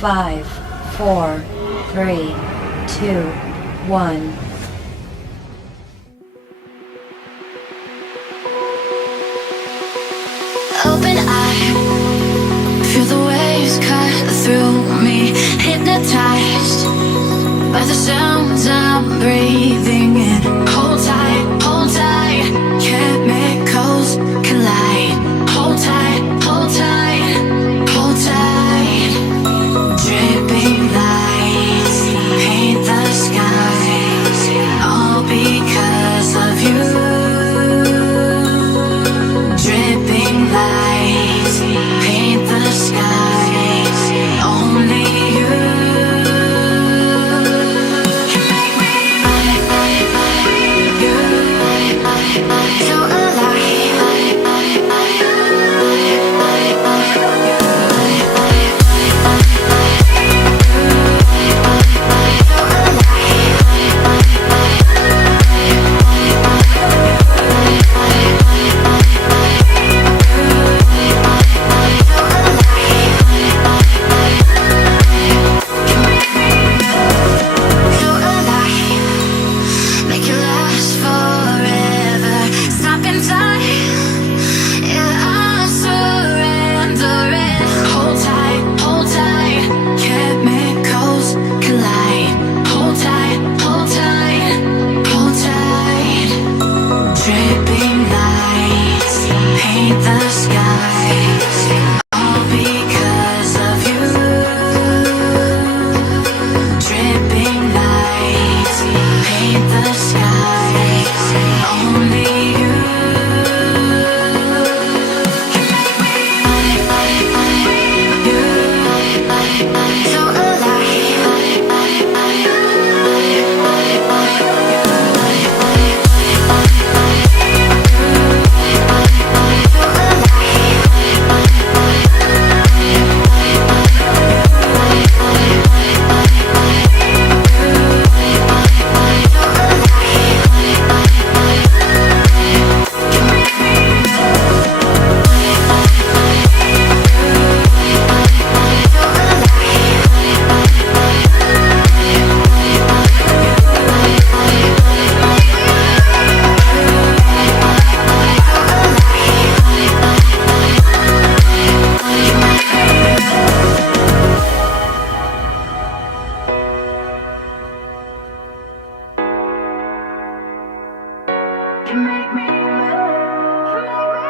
5, 4, 3, 2, 1. Open eye, feel the waves cut through me, hypnotized by the sounds I'm breathing in. Hold tight, chemicals collide. Hold tight, hold tight, hold tight. Dripping lights paint the skies, all because of you. Dripping lights paint the skies, only you can make me you so alive. Make it last forever. Stop in time. Yeah, I'm surrendering. Hold tight, chemicals collide. Hold tight, hold tight, hold tight. Dripping lights paint the skies, all because of you. Dripping lights paint the skies, only you can make me you so alive.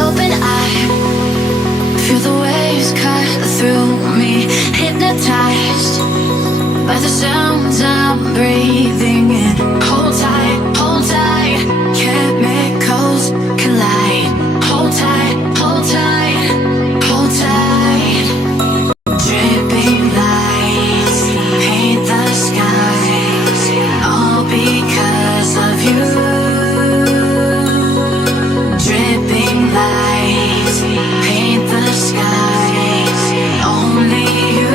Open eye, feel the waves cut through me, hypnotized by the sounds I'm breathing in. Hold tight, chemicals collide. Hold tight, hold tight, hold tight. Dripping lights paint the skies, all because of you. Dripping lights paint the skies, only you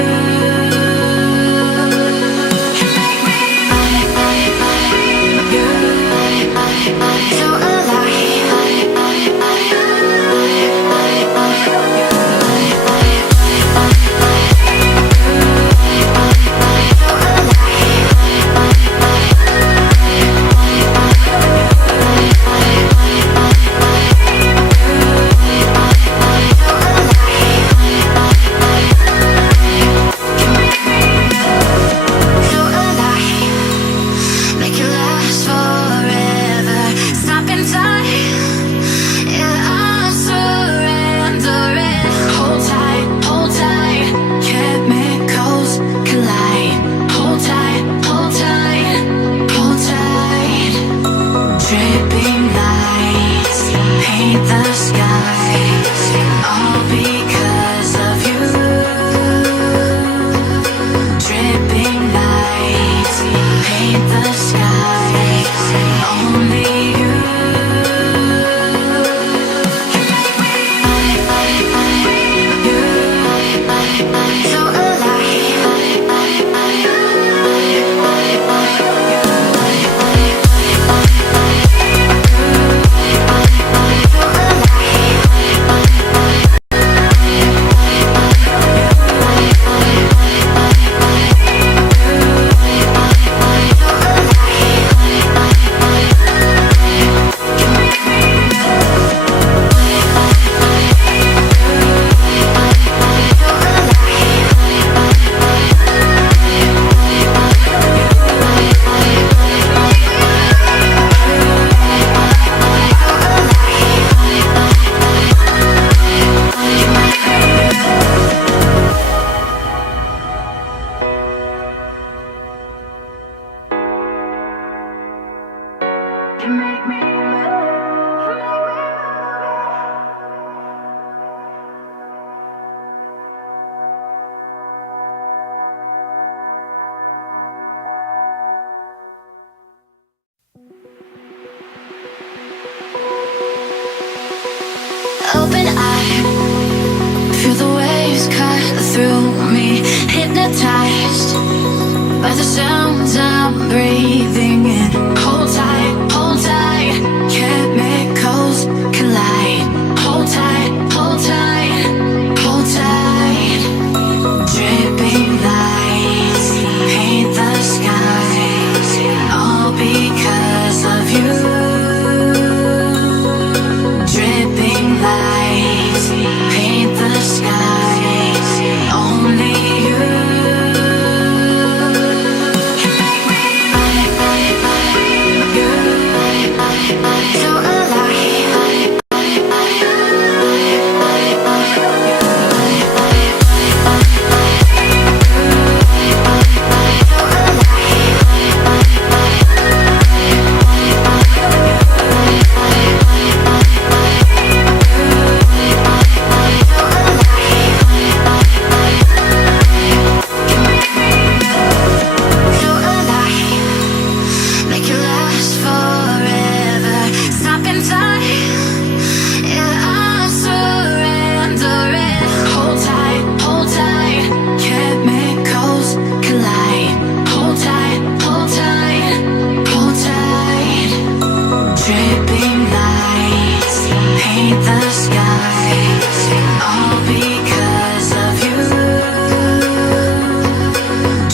can make me Open eye, feel the waves cut through me, hypnotized by the sounds I'm breathing in. Hold tight, chemicals collide. Hold tight, hold tight, hold tight. Dripping lights paint the skies, all because of you. Dripping lights paint the skies, only you. So alive. So alive. Make it last forever. Stop in time. Yeah, I'm surrendering. Hold tight, chemicals collide. Hold tight, hold tight, hold tight. Dripping lights paint the skies, all because of you.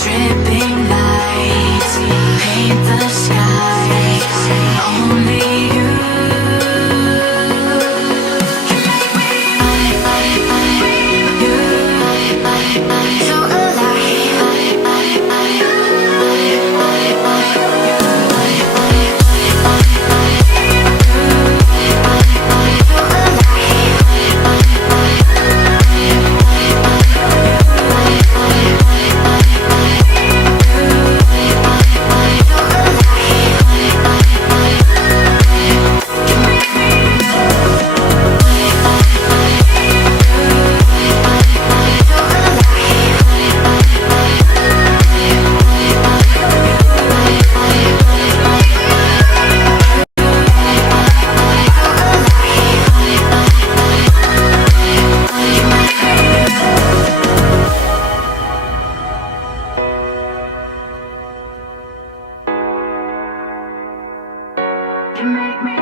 Dripping lights paint the skies, only you. So you make me